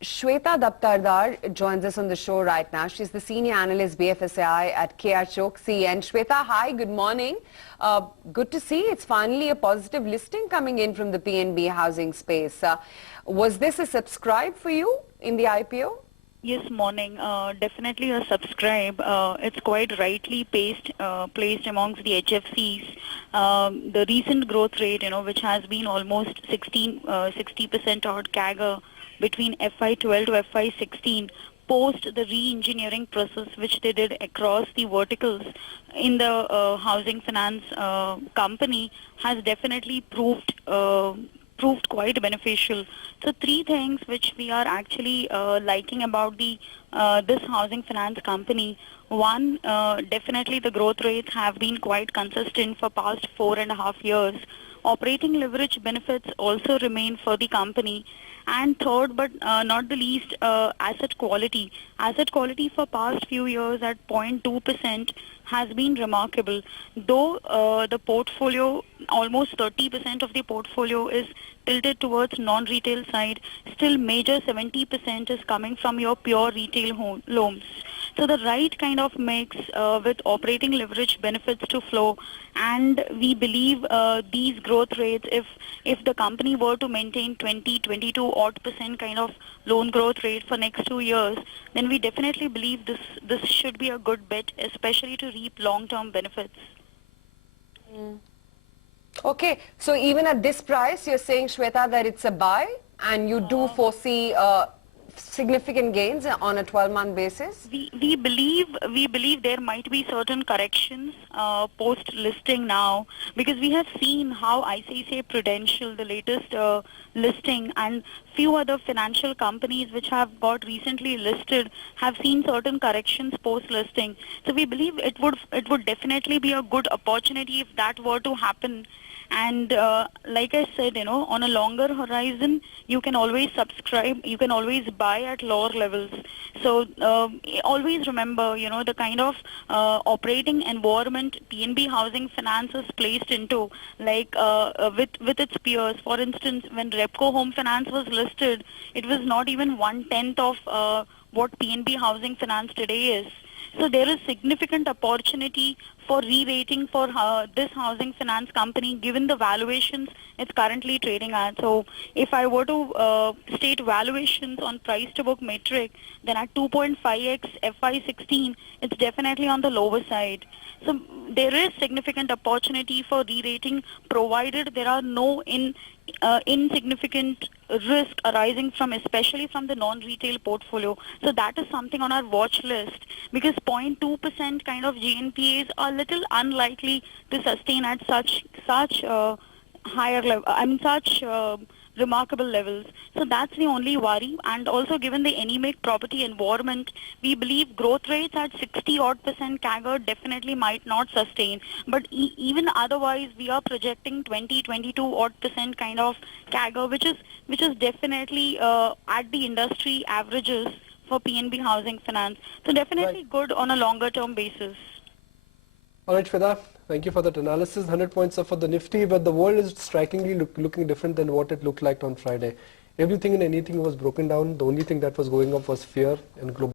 Shweta Daptardar joins us on the show right now. She's the senior analyst BFSI at KR Choksi. And Shweta, hi, good morning. Good to see it's finally a positive listing coming in from the PNB housing space. Was this a subscribe for you in the IPO? Yes, morning. Definitely a subscribe. It's quite rightly placed amongst the HFCs. The recent growth rate, which has been almost 60% odd CAGR between FY12 to FY16, post the re-engineering process which they did across the verticals in the housing finance company, has definitely proved quite beneficial. So three things which we are actually liking about this housing finance company. One, definitely the growth rates have been quite consistent for past 4.5 years. Operating leverage benefits also remain for the company. And third, but not the least, asset quality. Asset quality for past few years at 0.2% has been remarkable. Though the portfolio, almost 30% of the portfolio is tilted towards non-retail side, still major 70% is coming from your pure retail loans. So the right kind of mix with operating leverage benefits to flow, and we believe these growth rates, if the company were to maintain 22 odd % kind of loan growth rate for next 2 years, then we definitely believe this should be a good bet, especially to reap long-term benefits. Okay, so even at this price, you're saying, Shweta, that it's a buy, and you do foresee significant gains on a 12-month basis? We believe there might be certain corrections post listing now, because we have seen how ICICI Prudential, the latest listing, and few other financial companies which have got recently listed, have seen certain corrections post listing. So we believe it would definitely be a good opportunity if that were to happen. And like I said, on a longer horizon, you can always subscribe, you can always buy at lower levels. So always remember, the kind of operating environment PNB Housing Finance is placed into, like with its peers. For instance, when Repco Home Finance was listed, it was not even 1/10 of what PNB Housing Finance today is. So there is significant opportunity for re-rating for this housing finance company, given the valuations it's currently trading at. So if I were to state valuations on price to book metric, then at 2.5x FY16, it's definitely on the lower side. So there is significant opportunity for re-rating, provided there are no insignificant risk arising from, especially from the non-retail portfolio. So that is something on our watch list, because 0.2% kind of GNPAs are little unlikely to sustain at such higher level, such remarkable levels. So that's the only worry. And also, given the anemic property environment, we believe growth rates at 60 odd % CAGR definitely might not sustain. But even otherwise, we are projecting 22 odd % kind of CAGR, which is definitely at the industry averages for PNB Housing Finance. So definitely good on a longer term basis. All right, Shweta, thank you for that analysis. 100 points up for the Nifty, but the world is strikingly looking different than what it looked like on Friday. Everything and anything was broken down. The only thing that was going up was fear and global